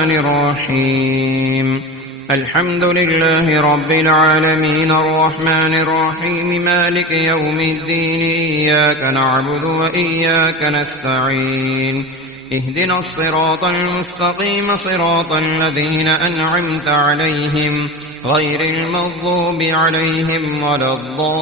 الرحمن الرحيم الحمد لله رب العالمين الرحمن الرحيم مالك يوم الدين إياك نعبد وإياك نستعين اهدنا الصراط المستقيم صراط الذين أنعمت عليهم غير المغضوب عليهم ولا الضالين.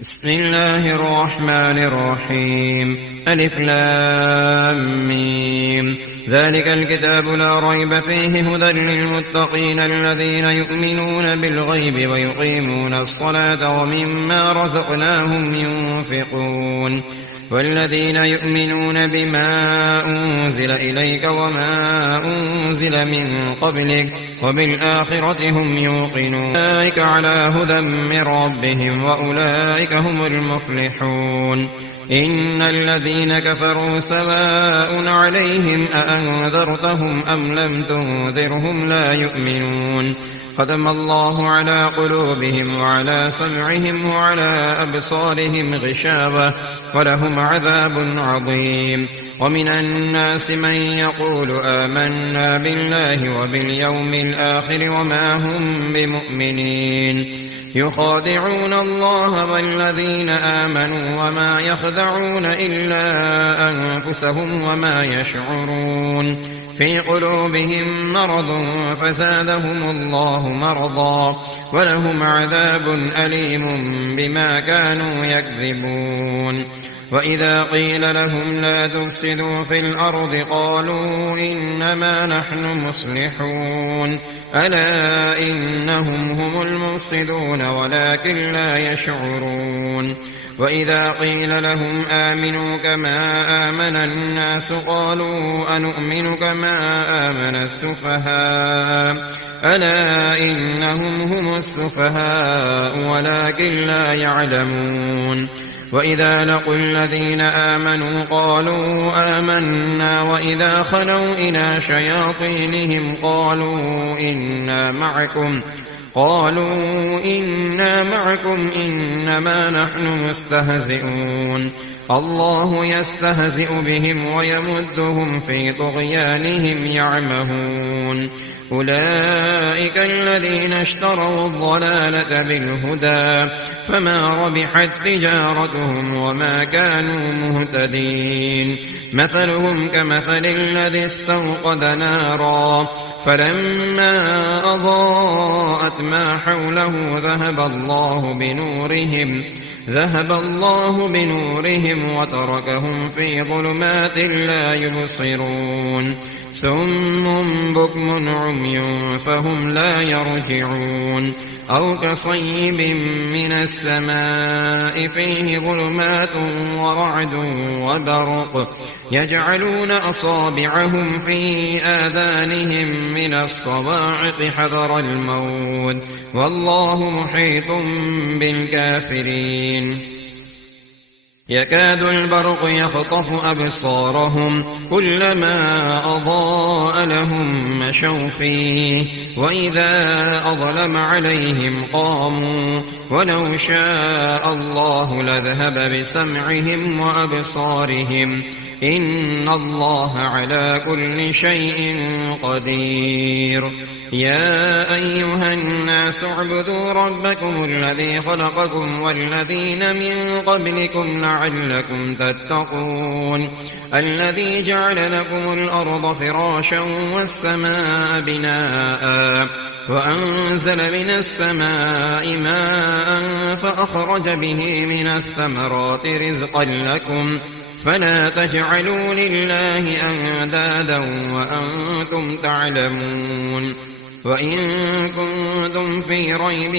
بسم الله الرحمن الرحيم ألف لام ميم ذلك الكتاب لا ريب فيه هدى للمتقين الذين يؤمنون بالغيب ويقيمون الصلاة ومما رزقناهم ينفقون والذين يؤمنون بما أنزل إليك وما أنزل من قبلك وبالآخرة هم يوقنون أولئك على هدى من ربهم وأولئك هم المفلحون. إن الذين كفروا سواء عليهم أأنذرتهم أم لم تنذرهم لا يؤمنون ختم الله على قلوبهم وعلى سمعهم وعلى أبصارهم غشاوة ولهم عذاب عظيم. ومن الناس من يقول آمنا بالله وباليوم الآخر وما هم بمؤمنين يخادعون الله والذين آمنوا وما يخدعون إلا أنفسهم وما يشعرون في قلوبهم مرض فزادهم الله مرضا ولهم عذاب أليم بما كانوا يكذبون. وإذا قيل لهم لا تفسدوا في الأرض قالوا إنما نحن مصلحون ألا إنهم هم المفسدون ولكن لا يشعرون. وإذا قيل لهم آمنوا كما آمن الناس قالوا أنؤمن كما آمن السفهاء ألا إنهم هم السفهاء ولكن لا يعلمون. وإذا لقوا الذين آمنوا قالوا آمنا وإذا خلوا إلى شياطينهم قالوا إنا معكم إنما نحن مستهزئون الله يستهزئ بهم ويمدهم في طغيانهم يعمهون. أولئك الذين اشتروا الضلالة بالهدى فما ربحت تجارتهم وما كانوا مهتدين. مثلهم كمثل الذي استوقد نارا فلما أضاءت ما حوله ذهب الله بنورهم وتركهم في ظلمات لا يبصرون سم بكم عمي فهم لا يرجعون. أو كصيب من السماء فيه ظلمات ورعد وبرق يجعلون أصابعهم في آذانهم من الصواعق حذر الموت والله محيط بالكافرين. يكاد البرق يخطف أبصارهم كلما أضاء لهم مشوا فيه وإذا أظلم عليهم قاموا ولو شاء الله لذهب بسمعهم وأبصارهم إن الله على كل شيء قدير. يا أيها الناس اعبدوا ربكم الذي خلقكم والذين من قبلكم لعلكم تتقون الذي جعل لكم الأرض فراشا والسماء بناء وأنزل من السماء ماء فأخرج به من الثمرات رزقا لكم فلا تجعلوا لله أندادا وأنتم تعلمون. وإن كنتم في ريب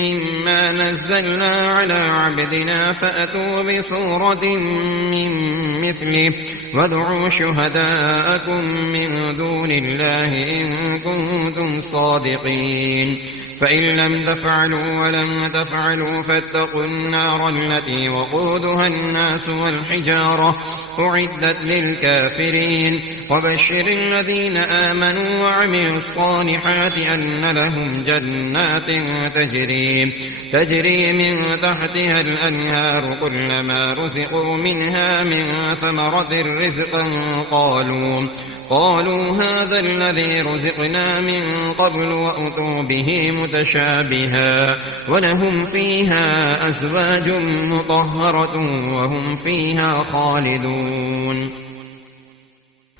مما نزلنا على عبدنا فأتوا بسورة من مثله وادعوا شهداءكم من دون الله إن كنتم صادقين فإن لم تفعلوا ولن تفعلوا فاتقوا النار التي وقودها الناس والحجارة أعدت للكافرين وبشر الذين آمنوا وعملوا الصالحات أن لهم جنات تجري من تحتها الأنهار كلما رزقوا منها من ثمرة رزقا قالوا هذا الذي رزقنا من قبل وأتوا به متشابها ولهم فيها أزواج مطهرة وهم فيها خالدون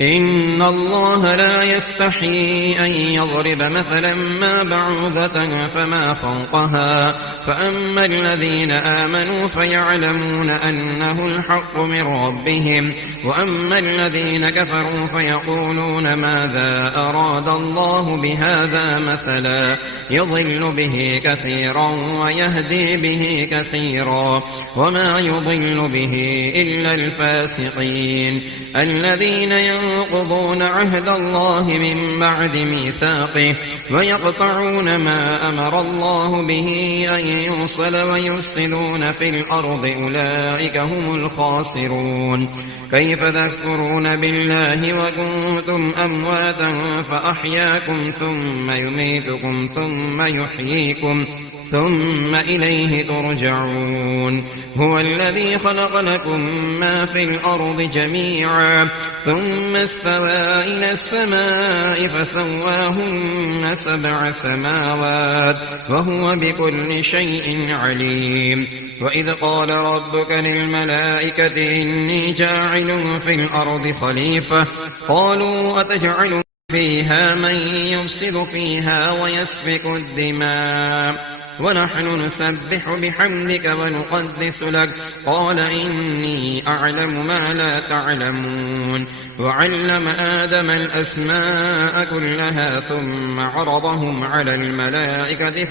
إن الله لا يستحي أن يضرب مثلا ما بعوضة فما فوقها فأما الذين آمنوا فيعلمون أنه الحق من ربهم وأما الذين كفروا فيقولون ماذا أراد الله بهذا مثلا يضل به كثيرا ويهدي به كثيرا وما يضل به إلا الفاسقين الذين ينقضون عهد الله من بعد ميثاقه ويقطعون ما أمر الله به أن يوصل ويفسدون في الأرض أولئك هم الخاسرون كيف تكفرون بالله وكنتم أمواتا فأحياكم ثم يميتكم ثم يحييكم ثم إليه ترجعون هو الذي خلق لكم ما في الأرض جميعا ثم استوى إلى السماء فسواهن 7 سماوات وهو بكل شيء عليم وإذ قال ربك للملائكة إني جاعل في الأرض خليفة قالوا أتجعل فيها من يفسد فيها ويسفك الدماء ونحن نسبح بحمدك ونقدس لك قال إني أعلم ما لا تعلمون وعلم آدم الأسماء كلها ثم عرضهم على الملائكة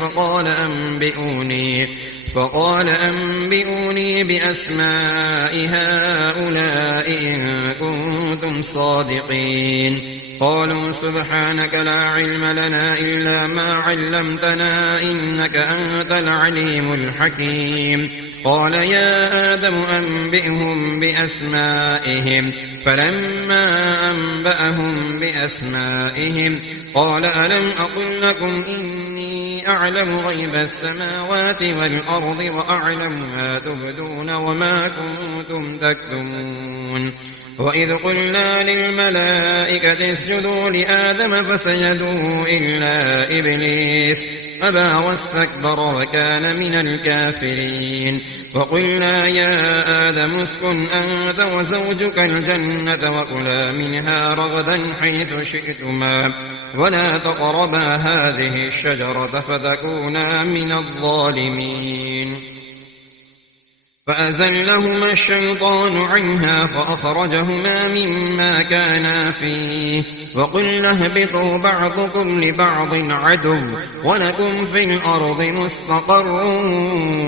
فقال أنبئوني بأسماء هؤلاء إن كنتم صادقين قالوا سبحانك لا علم لنا إلا ما علمتنا إنك أنت العليم الحكيم قال يا آدم أنبئهم بأسمائهم فلما أنبأهم بأسمائهم قال ألم أقل لكم إني أعلم غيب السماوات والأرض وأعلم ما تبدون وما كنتم تكتمون وإذ قلنا للملائكة اسجدوا لآدم فسجدوا إلا إبليس أبى واستكبر وكان من الكافرين وقلنا يا آدم اسكن أنت وزوجك الجنة وكلا منها رغدا حيث شئتما ولا تقربا هذه الشجرة فتكونا من الظالمين فأزلهما الشيطان عنها فأخرجهما مما كانا فيه وقلنا اهبطوا بعضكم لبعض عدو ولكم في الأرض مستقر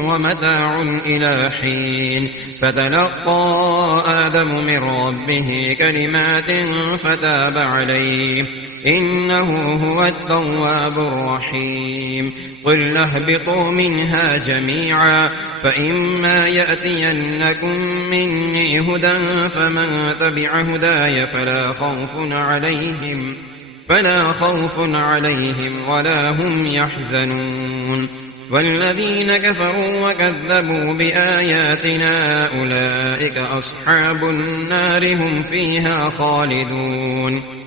ومتاع إلى حين فتلقى آدم من ربه كلمات فتاب عليه إنه هو التواب الرحيم قل اهبطوا منها جميعا فإما يأتينكم مني هدى فمن تبع هداي فلا خوف عليهم ولا هم يحزنون والذين كفروا وكذبوا بآياتنا أولئك أصحاب النار هم فيها خالدون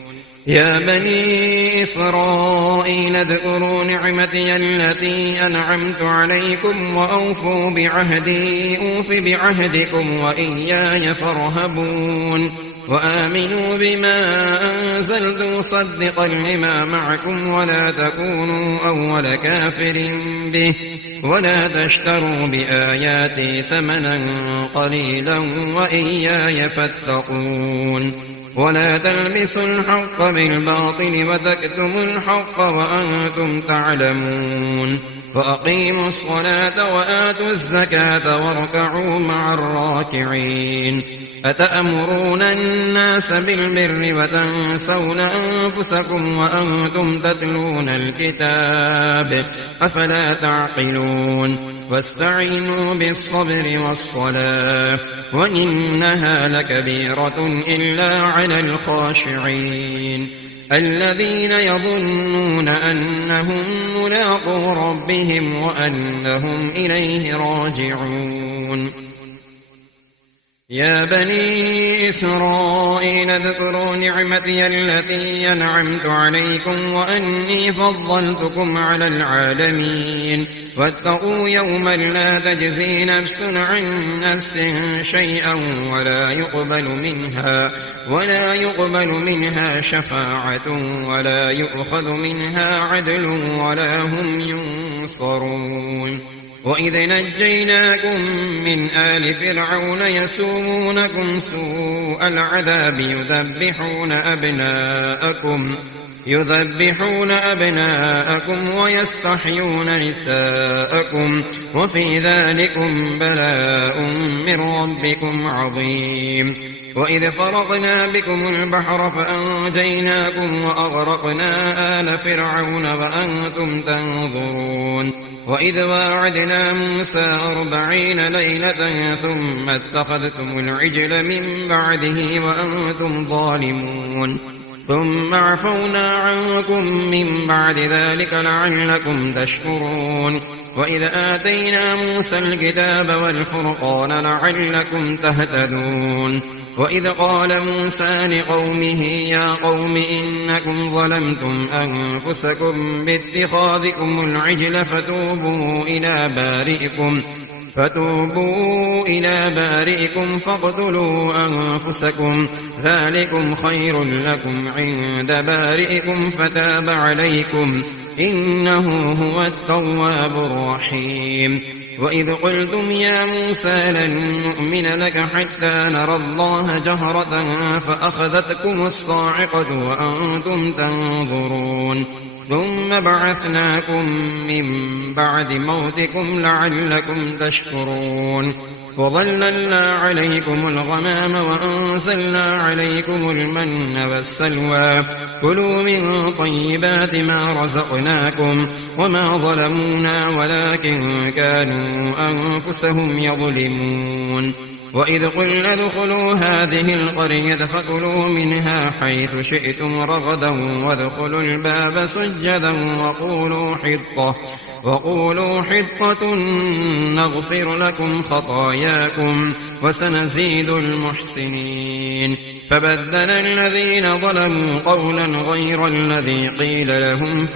يا بني إسرائيل اذكروا نعمتي التي أنعمت عليكم وأوفوا بعهدي أوف بعهدكم وإياي فارهبون وآمنوا بما أنزلت مصدقا لما معكم ولا تكونوا أول كافر به ولا تشتروا بآياتي ثمنا قليلا وإياي فاتقون ولا تلبسوا الحق بالباطل وتكتموا الحق وأنتم تعلمون وأقيموا الصلاة وآتوا الزكاة واركعوا مع الراكعين أتأمرون الناس بالبر وتنسون أنفسكم وأنتم تتلون الكتاب أفلا تعقلون واستعينوا بالصبر والصلاة وإنها لكبيرة إلا على الخاشعين الذين يظنون أنهم ملاقو ربهم وأنهم إليه راجعون يا بني إسرائيل اذكروا نعمتي التي أنعمت عليكم وأني فضلتكم على العالمين واتقوا يوما لا تجزي نفس عن نفس شيئا ولا يقبل منها شفاعة ولا يؤخذ منها عدل ولا هم ينصرون وإذ نجيناكم من آل فرعون يسومونكم سوء العذاب يذبحون أبناءكم ويستحيون نساءكم وفي ذلكم بلاء من ربكم عظيم وإذ فرقنا بكم البحر فأنجيناكم وأغرقنا آل فرعون وأنتم تنظرون وإذ واعدنا موسى 40 ليلة ثم اتخذتم العجل من بعده وأنتم ظالمون ثم عفونا عنكم من بعد ذلك لعلكم تشكرون وإذ آتينا موسى الكتاب والفرقان لعلكم تهتدون وإذ قال موسى لقومه يا قوم إنكم ظلمتم أنفسكم باتخاذكم العجل فتوبوا إلى بارئكم فاقتلوا أنفسكم ذلكم خير لكم عند بارئكم فتاب عليكم إنه هو التواب الرحيم وإذ قلتم يا موسى لن نؤمن لك حتى نرى الله جهرة فأخذتكم الصاعقة وأنتم تنظرون ثم بعثناكم من بعد موتكم لعلكم تشكرون وظللنا عليكم الغمام وأنزلنا عليكم المن والسلوى كلوا من طيبات ما رزقناكم وما ظلمونا ولكن كانوا أنفسهم يظلمون وإذ قلنا ادخلوا هذه القرية فكلوا منها حيث شئتم رغدا وادخلوا الباب سجدا وقولوا حطة نغفر لكم خطاياكم وسنزيد المحسنين فبدل الذين ظلموا قولا غير الذي قيل لهم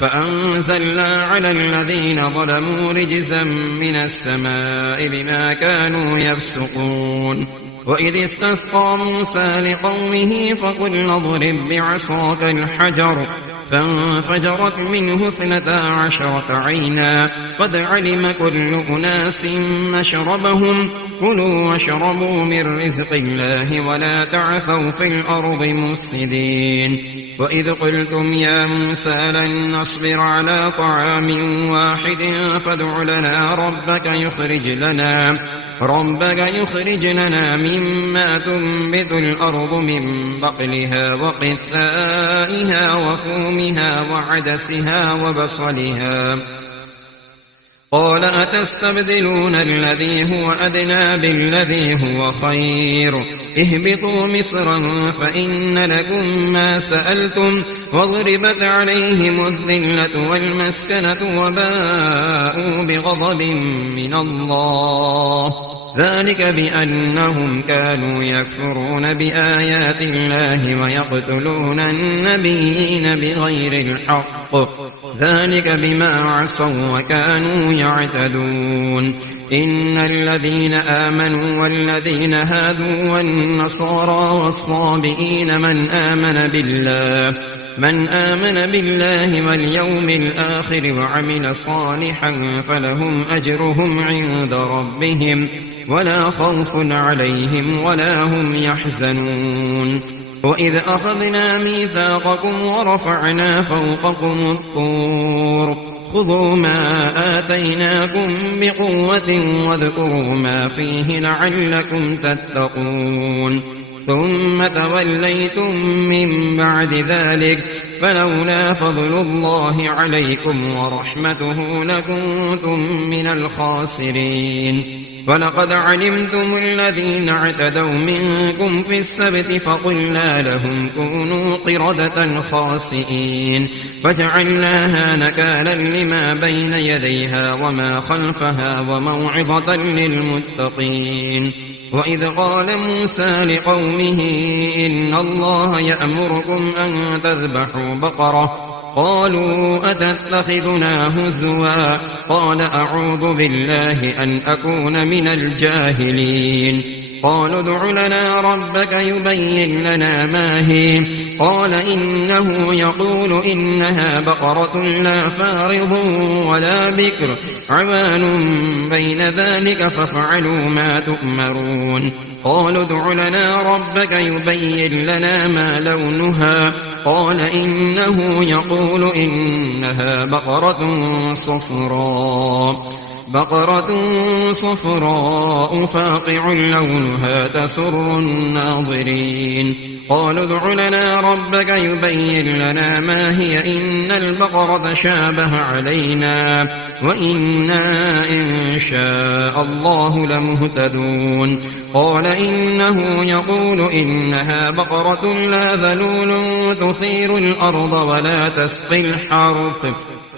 فأنزلنا على الذين ظلموا رجزا من السماء بما كانوا يفسقون وإذ استسقى موسى لقومه فقلنا اضرب بعصاك الحجر فانفجرت منه 12 عينا قد علم كل أناس مشربهم كلوا واشربوا من رزق الله ولا تعثوا في الأرض مفسدين وإذ قلتم يا موسى لن نصبر على طعام واحد فادع لنا ربك يخرج لنا مما تنبت الأرض من بقلها وقثائها وفومها وعدسها وبصلها قال أتستبدلون الذي هو أدنى بالذي هو خير اهبطوا مصرا فإن لكم ما سألتم وضربت عليهم الذلة والمسكنة وباءوا بغضب من الله ذلك بأنهم كانوا يكفرون بآيات الله ويقتلون النبيين بغير الحق ذلك بما عصوا وكانوا يعتدون إن الذين آمنوا والذين هادوا والنصارى والصابئين من آمن بالله واليوم الآخر وعمل صالحا فلهم أجرهم عند ربهم ولا خوف عليهم ولا هم يحزنون وإذ أخذنا ميثاقكم ورفعنا فوقكم الطور خذوا ما آتيناكم بقوة واذكروا ما فيه لعلكم تتقون ثم توليتم من بعد ذلك فلولا فضل الله عليكم ورحمته لكنتم من الخاسرين ولقد علمتم الذين اعتدوا منكم في السبت فقلنا لهم كونوا قردة خاسئين فجعلناها نكالا لما بين يديها وما خلفها وموعظة للمتقين وإذ قال موسى لقومه إن الله يأمركم أن تذبحوا بقرة قالوا أتتخذنا هزوا قال أعوذ بالله أن أكون من الجاهلين قالوا ادع لنا ربك يبين لنا ما هي قال إنه يقول إنها بقرة لا فارض ولا بكر عوان بين ذلك فافعلوا ما تؤمرون قالوا ادع لنا ربك يبين لنا ما لونها قال إنه يقول إنها بقرة صفراء فاقع لونها تسر الناظرين قالوا ادع لنا ربك يبين لنا ما هي إن البقرة شابه علينا وإنا إن شاء الله لمهتدون قال إنه يقول إنها بقرة لا ذلول تثير الأرض ولا تسقي الحرث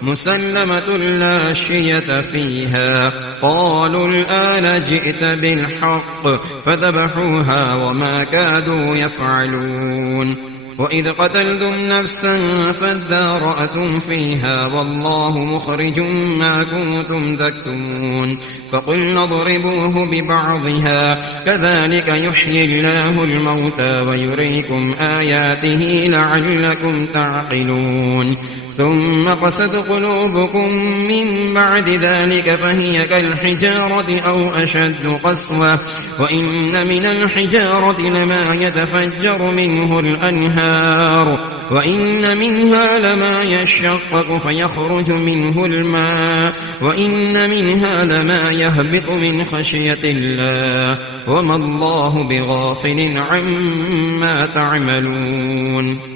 مسلمة لا شية فيها قالوا الآن جئت بالحق فذبحوها وما كادوا يفعلون وإذ قتلتم نفسا فادارأتم فيها والله مخرج ما كنتم تكتمون فقلنا اضربوه ببعضها كذلك يحيي الله الموتى ويريكم آياته لعلكم تعقلون ثم قست قلوبكم من بعد ذلك فهي كالحجارة أو أشد قسوة وإن من الحجارة لما يتفجر منه الأنهار وإن منها لما يشقق فيخرج منه الماء وإن منها لما يهبط من خشية الله وما الله بغافل عما تعملون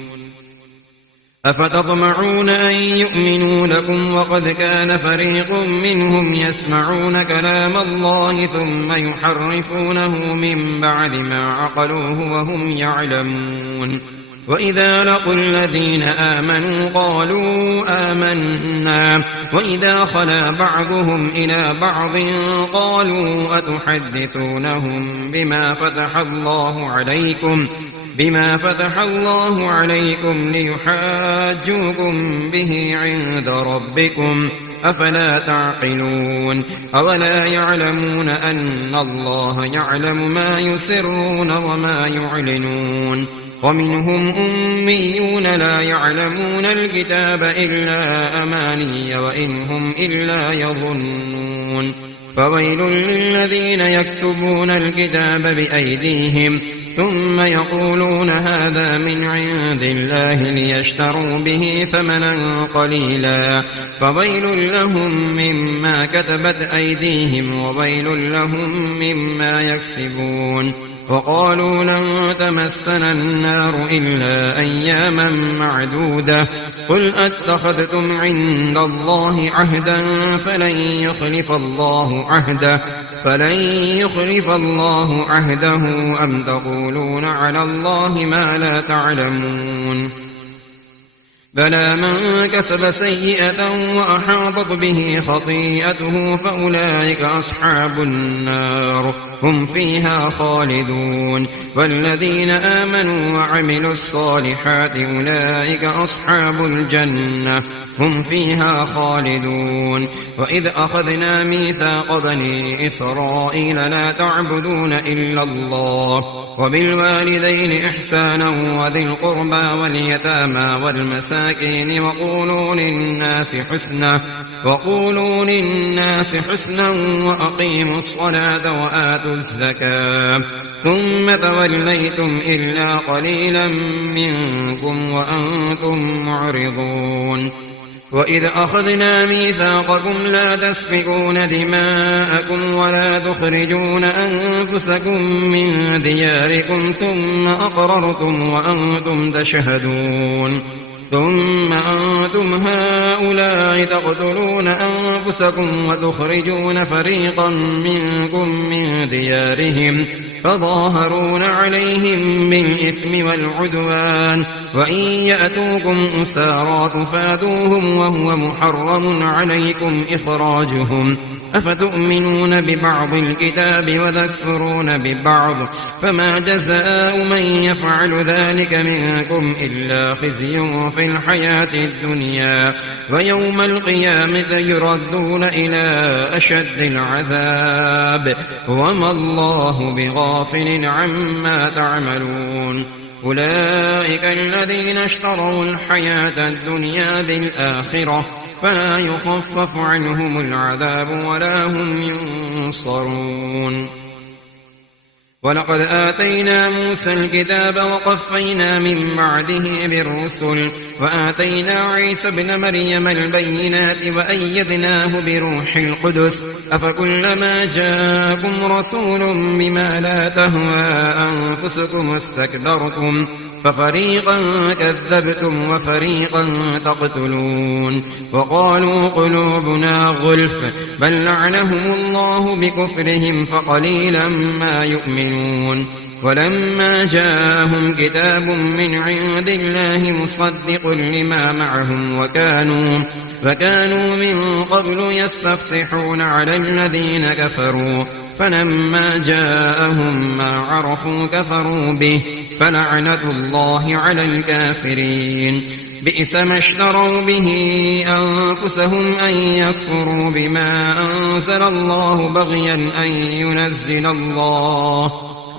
أفتطمعون أن يؤمنوا لكم وقد كان فريق منهم يسمعون كلام الله ثم يحرفونه من بعد ما عقلوه وهم يعلمون وإذا لقوا الذين آمنوا قالوا آمنا وإذا خلا بعضهم إلى بعض قالوا أتحدثونهم بما فتح الله عليكم ليحاجوكم به عند ربكم أفلا تعقلون أولا يعلمون أن الله يعلم ما يسرون وما يعلنون ومنهم أميون لا يعلمون الكتاب إلا أماني وإن هم إلا يظنون فويل للذين يكتبون الكتاب بأيديهم ثم يقولون هذا من عند الله ليشتروا به ثمنا قليلا فويل لهم مما كتبت أيديهم وويل لهم مما يكسبون وقالوا لن تمسنا النار إلا أياما معدودة قل أتخذتم عند الله عهدا فلن يخلف الله عهده أم تقولون على الله ما لا تعلمون بلى من كسب سيئة وأحاطت به خطيئته فأولئك أصحاب النار هم فيها خالدون والذين آمنوا وعملوا الصالحات أولئك أصحاب الجنة هم فيها خالدون وإذ أخذنا ميثاق بني إسرائيل لا تعبدون إلا الله وبالوالدين إحسانا وذي القربى واليتامى والمساكين وقولوا للناس حسنا وأقيموا الصلاة وآتوا الزكاة ثم توليتم إلا قليلا منكم وأنتم معرضون وإذ أخذنا ميثاقكم لا تسفكون دماءكم ولا تخرجون أنفسكم من دياركم ثم أقررتم وأنتم تشهدون ثم أنتم هؤلاء تقتلون أنفسكم وتخرجون فريقا منكم من ديارهم فظاهرون عليهم بالإثم والعدوان وإن يأتوكم أسارى تفادوهم وهو محرم عليكم إخراجهم أفتؤمنون ببعض الكتاب وتكفرون ببعض فما جزاء من يفعل ذلك منكم إلا خزي في الحياة الدنيا ويوم القيامة يردون إلى أشد العذاب وما الله بغافل عما تعملون أولئك الذين اشتروا الحياة الدنيا بالآخرة فلا يخفف عنهم العذاب ولا هم ينصرون ولقد آتينا موسى الكتاب وقفينا من بعده بالرسل وآتينا عيسى ابن مريم البينات وأيدناه بروح القدس أفكلما جاءكم رسول بما لا تهوى أنفسكم استكبرتم ففريقا كذبتم وفريقا تقتلون وقالوا قلوبنا غلف بل لعنهم الله بكفرهم فقليلا ما يؤمنون ولما جاءهم كتاب من عند الله مصدق لما معهم وكانوا من قبل يستفتحون على الذين كفروا فلما جاءهم ما عرفوا كفروا به فلعنة الله على الكافرين بئس ما اشتروا به أنفسهم أن يكفروا بما أنزل الله بغيا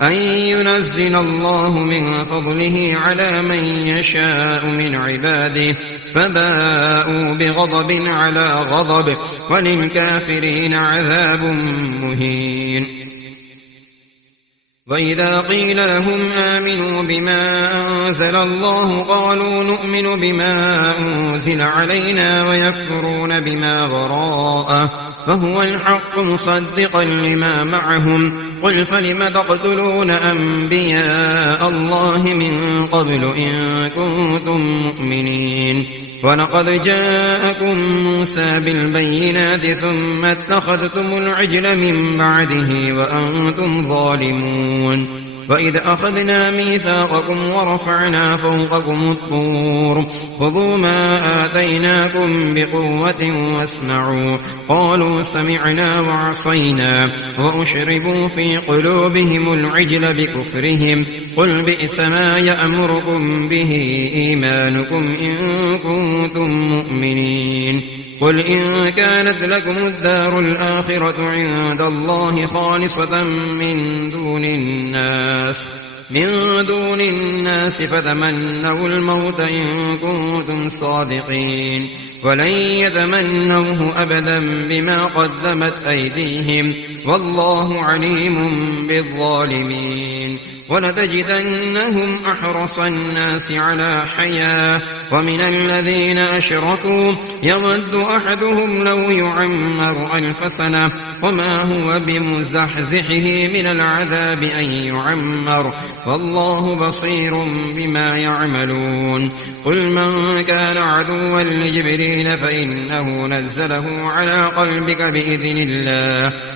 أن ينزل الله من فضله على من يشاء من عباده فباءوا بغضب على غضب وللكافرين عذاب مهين وإذا قيل لهم آمنوا بما أنزل الله قالوا نؤمن بما أنزل علينا ويكفرون بما وراءه فهو الحق مصدقا لما معهم قل فلم تقتلون أنبياء الله من قبل إن كنتم مؤمنين ولقد جاءكم موسى بالبينات ثم اتخذتم العجل من بعده وأنتم ظالمون وإذ أخذنا ميثاقكم ورفعنا فوقكم الطور خذوا ما آتيناكم بقوة واسمعوا قالوا سمعنا وعصينا وأشربوا في قلوبهم العجل بكفرهم قل بئس ما يأمركم به إيمانكم إن كنتم مؤمنين قل إن كانت لكم الدار الآخرة عند الله خالصة من دون الناس فتمنوا الموت إن كنتم صادقين ولن يتمنوه أبدا بما قدمت أيديهم والله عليم بالظالمين ولتجدنهم أحرص الناس على حياة ومن الذين أشركوا يود أحدهم لو يعمر 1000 سنة وما هو بمزحزحه من العذاب أن يعمر والله بصير بما يعملون قل من كان عدوا لجبريل فإنه نزله على قلبك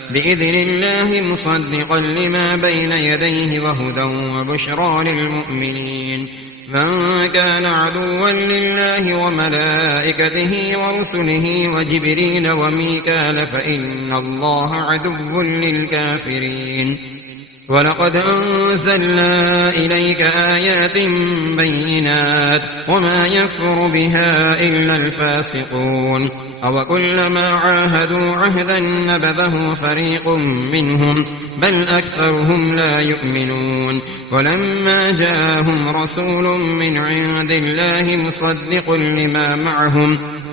بإذن الله مصدقا لما بين يديه وهدى وبشرى للمؤمنين من كان عدوا لله وملائكته ورسله وجبريل وميكال فإن الله عدو للكافرين ولقد أنزلنا إليك آيات بينات وما يكفر بها إلا الفاسقون أوكلما عاهدوا عهدا نبذه فريق منهم بل أكثرهم لا يؤمنون ولما جاءهم رسول من عند الله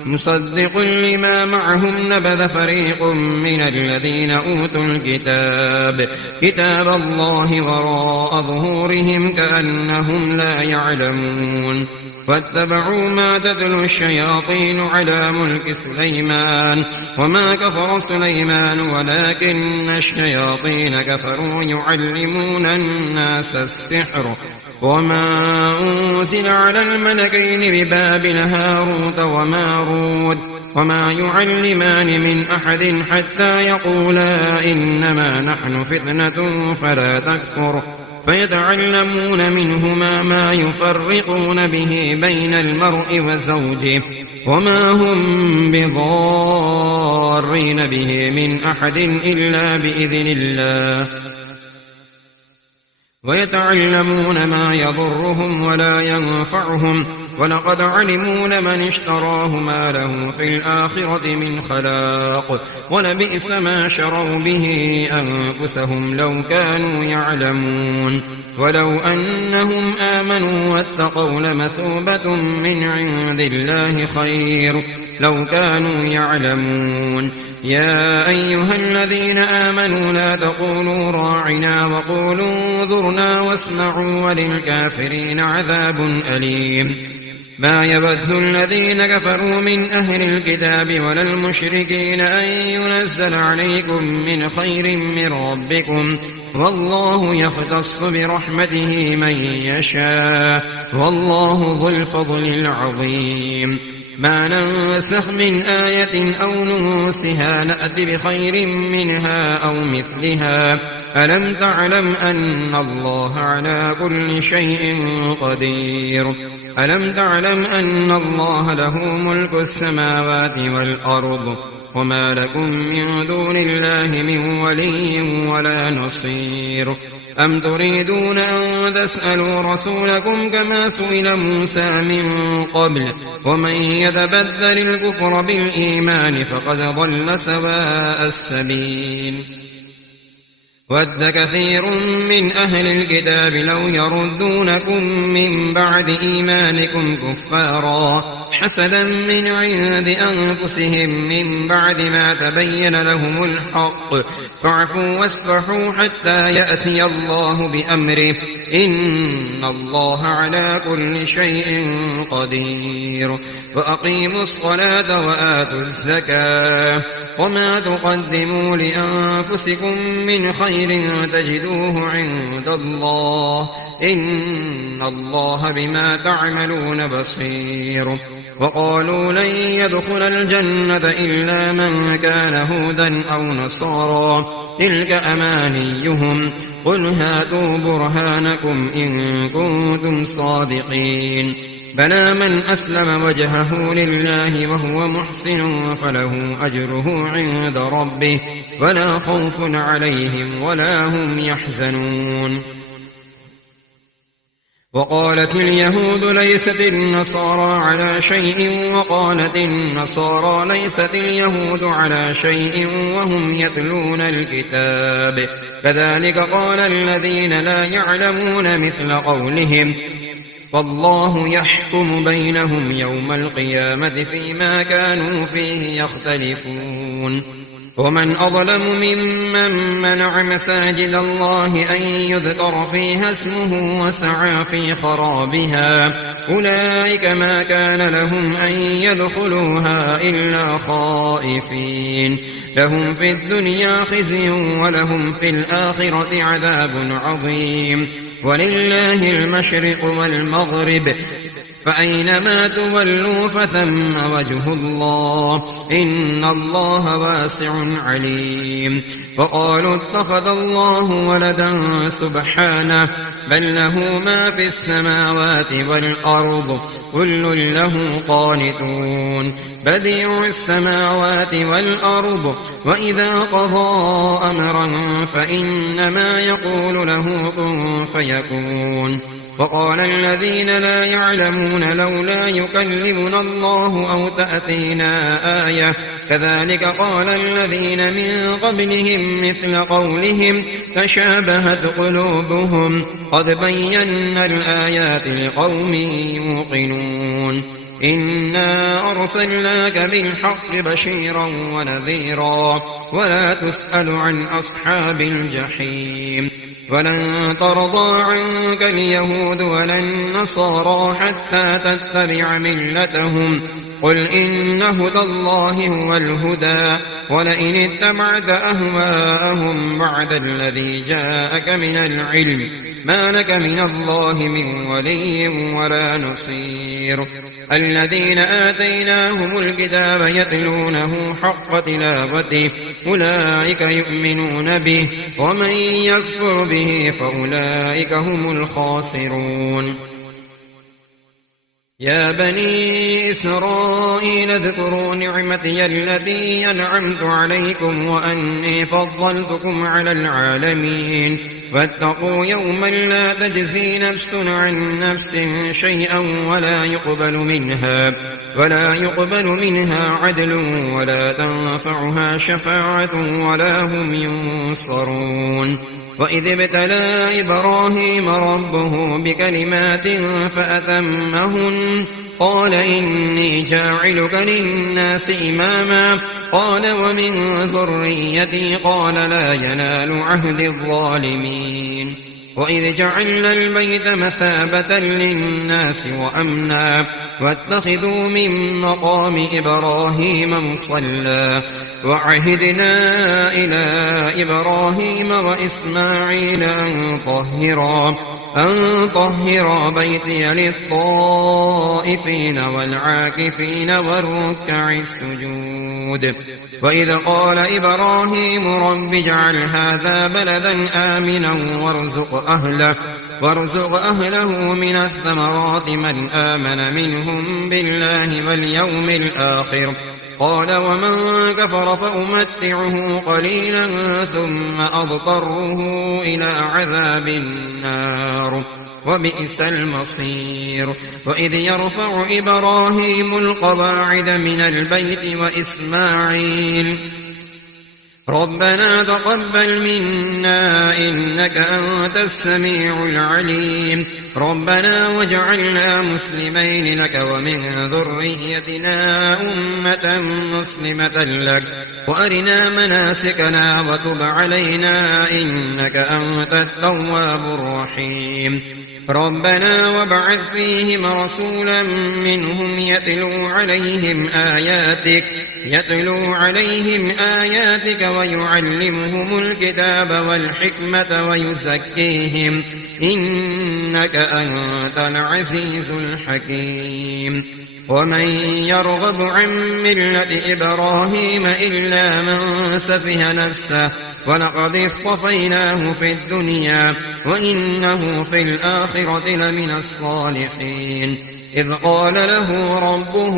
مصدق لما معهم نبذ فريق من الذين أوتوا الكتاب كتاب الله وراء ظهورهم كأنهم لا يعلمون واتبعوا ما تتلو الشياطين على ملك سليمان وما كفر سليمان ولكن الشياطين كفروا يعلمون الناس السحر وما أنزل على الملكين ببابل هاروت وماروت وما يعلمان من أحد حتى يقولا إنما نحن فتنة فلا تكفر فيتعلمون منهما ما يفرقون به بين المرء وزوجه وما هم بضارين به من أحد إلا بإذن الله ويتعلمون ما يضرهم ولا ينفعهم ولقد علموا لمن اشتراه ما له في الآخرة من خلاق ولبئس ما شروا به أنفسهم لو كانوا يعلمون ولو أنهم آمنوا واتقوا لمثوبة من عند الله خير لو كانوا يعلمون يا أيها الذين آمنوا لا تقولوا راعنا وقولوا انظرنا واسمعوا وللكافرين عذاب أليم ما يود الذين كفروا من أهل الكتاب ولا المشركين أن ينزل عليكم من خير من ربكم والله يختص برحمته من يشاء والله ذو الفضل العظيم ما ننسخ من آية أو ننسها نأت بخير منها أو مثلها ألم تعلم أن الله على كل شيء قدير ألم تعلم أن الله له ملك السماوات والأرض وما لكم من دون الله من ولي ولا نصير أم تريدون أن تسألوا رسولكم كما سئل موسى من قبل ومن يتبدل الكفر بالإيمان فقد ضل سواء السبيل ود كثير من أهل الكتاب لو يردونكم من بعد إيمانكم كفارا حسدا من عند أنفسهم من بعد ما تبين لهم الحق فاعفوا واصفحوا حتى يأتي الله بأمره إن الله على كل شيء قدير وأقيموا الصلاة وآتوا الزكاة وما تقدموا لأنفسكم من خير تجدوه عند الله إن الله بما تعملون بصير وقالوا لن يدخل الجنة إلا من كان هودا أو نصارى تلك أمانيهم قل هاتوا برهانكم إن كنتم صادقين بلى من أسلم وجهه لله وهو محسن فله أجره عند ربه ولا خوف عليهم ولا هم يحزنون وقالت اليهود ليست النصارى على شيء وقالت النصارى ليست اليهود على شيء وهم يتلون الكتاب كذلك قال الذين لا يعلمون مثل قولهم فالله يحكم بينهم يوم القيامة فيما كانوا فيه يختلفون ومن أظلم ممن منع مساجد الله أن يذكر فيها اسمه وسعى في خرابها أولئك ما كان لهم أن يدخلوها إلا خائفين لهم في الدنيا خزي ولهم في الآخرة عذاب عظيم ولله المشرق والمغرب فأينما تولوا فثم وجه الله إن الله واسع عليم وقالوا اتخذ الله ولدا سبحانه بل له ما في السماوات والأرض كل له قانتون بديع السماوات والأرض وإذا قضى أمرا فإنما يقول له كن فيكون وقال الذين لا يعلمون لولا يكلمنا الله أو تأتينا آية كذلك قال الذين من قبلهم مثل قولهم تشابهت قلوبهم قد بينا الآيات لقوم يوقنون إنا أرسلناك بالحق بشيرا ونذيرا ولا تسأل عن أصحاب الجحيم ولن ترضى عنك اليهود ولا النصارى حتى تتبع ملتهم قل إن هدى الله هو الهدى ولئن اتبعت أهواءهم بعد الذي جاءك من العلم ما لك من الله من ولي ولا نصير الذين آتيناهم الكتاب يتلونه حق تلاوته أولئك يؤمنون به ومن يكفر به فأولئك هم الخاسرون يا بني إسرائيل اذكروا نعمتي التي أنعمت عليكم وأني فضلتكم على العالمين واتقوا يوما لا تجزي نفس عن نفس شيئا ولا يقبل منها عدل ولا تنفعها شفاعة ولا هم ينصرون وإذ ابتلى إبراهيم ربه بكلمات فأتمهن قال إني جاعلك للناس إماما قال ومن ذريتي قال لا ينال عهد الظالمين وإذ جعلنا البيت مثابة للناس وأمنا واتخذوا من مقام إبراهيم مصلى وعهدنا إلى إبراهيم وإسماعيل أن طهرا بيتي للطائفين والعاكفين والركع السجود وإذ قال إبراهيم رب اجعل هذا بلدا آمنا وارزق أهله من الثمرات من آمن منهم بالله واليوم الآخر قال ومن كفر فأمتعه قليلا ثم أضطره إلى عذاب النار وبئس المصير وإذ يرفع إبراهيم القواعد من البيت وإسماعيل ربنا تقبل منا إنك أنت السميع العليم ربنا واجعلنا مسلمين لك ومن ذريتنا أمة مسلمة لك وأرنا مناسكنا وتب علينا إنك أنت التواب الرحيم ربنا وابعث فيهم رسولا منهم يتلو عليهم آياتك ويعلمهم الكتاب والحكمة ويزكيهم إنك أنت العزيز الحكيم ومن يرغب عن ملة إبراهيم إلا من سفه نفسه ولقد اصطفيناه في الدنيا وإنه في الآخرة لمن الصالحين إذ قال له ربه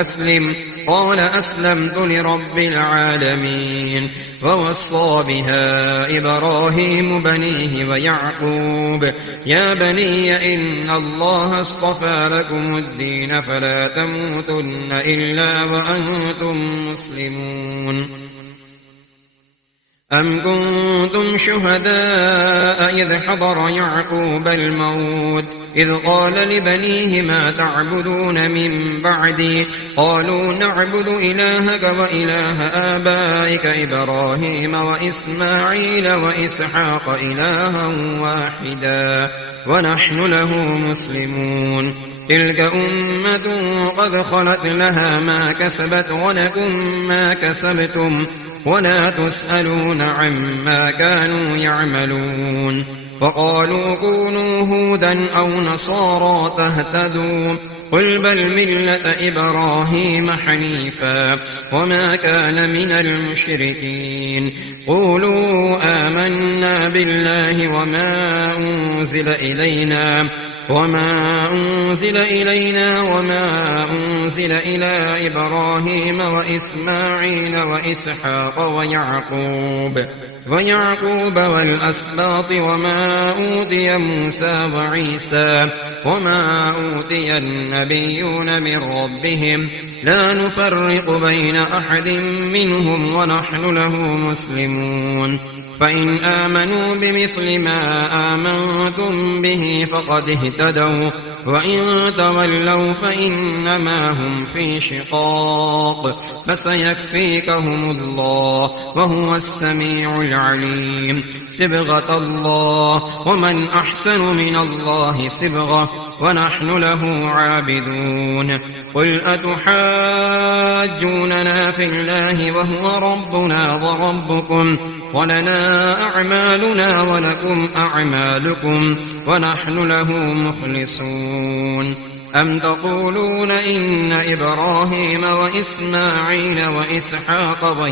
أسلم قال أسلمت لرب العالمين ووصى بها إبراهيم بنيه ويعقوب يا بني إن الله اصطفى لكم الدين فلا تموتن إلا وأنتم مسلمون أم كنتم شهداء إذ حضر يعقوب الموت إذ قال لبنيه ما تعبدون من بعدي قالوا نعبد إلهك وإله آبائك إبراهيم وإسماعيل وإسحاق إلها واحدا ونحن له مسلمون تلك أمة قد خلت لها ما كسبت ولكم ما كسبتم ولا تسألون عما كانوا يعملون وقالوا كونوا هودا أو نصارى تهتدوا قل بل ملة إبراهيم حنيفا وما كان من المشركين قولوا آمنا بالله وما أنزل إلينا وما أنزل إلى إبراهيم وإسماعيل وإسحاق ويعقوب والأسباط وما أوتي موسى وعيسى وما أوتي النبيون من ربهم لا نفرق بين أحد منهم ونحن له مسلمون فإن آمنوا بمثل ما آمنتم به فقد اهتدوا وإن تولوا فإنما هم في شقاق فسيكفيكهم الله وهو السميع العليم صبغة الله ومن أحسن من الله صبغة ونحن له عابدون قل أتحاجوننا في الله وهو ربنا وربكم ولنا أعمالنا ولكم أعمالكم ونحن له مخلصون أم تقولون إن إبراهيم وإسماعيل وإسحاق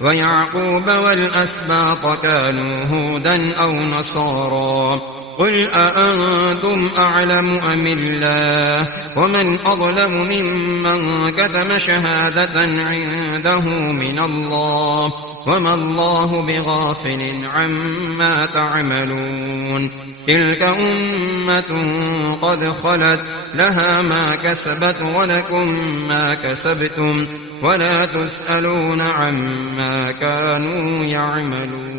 ويعقوب والأسباط كانوا هودا أو نصارى قل أأنتم أعلم أم الله ومن أظلم ممن كتم شهادة عنده من الله وما الله بغافل عما تعملون تلك أمة قد خلت لها ما كسبت ولكم ما كسبتم ولا تسألون عما كانوا يعملون.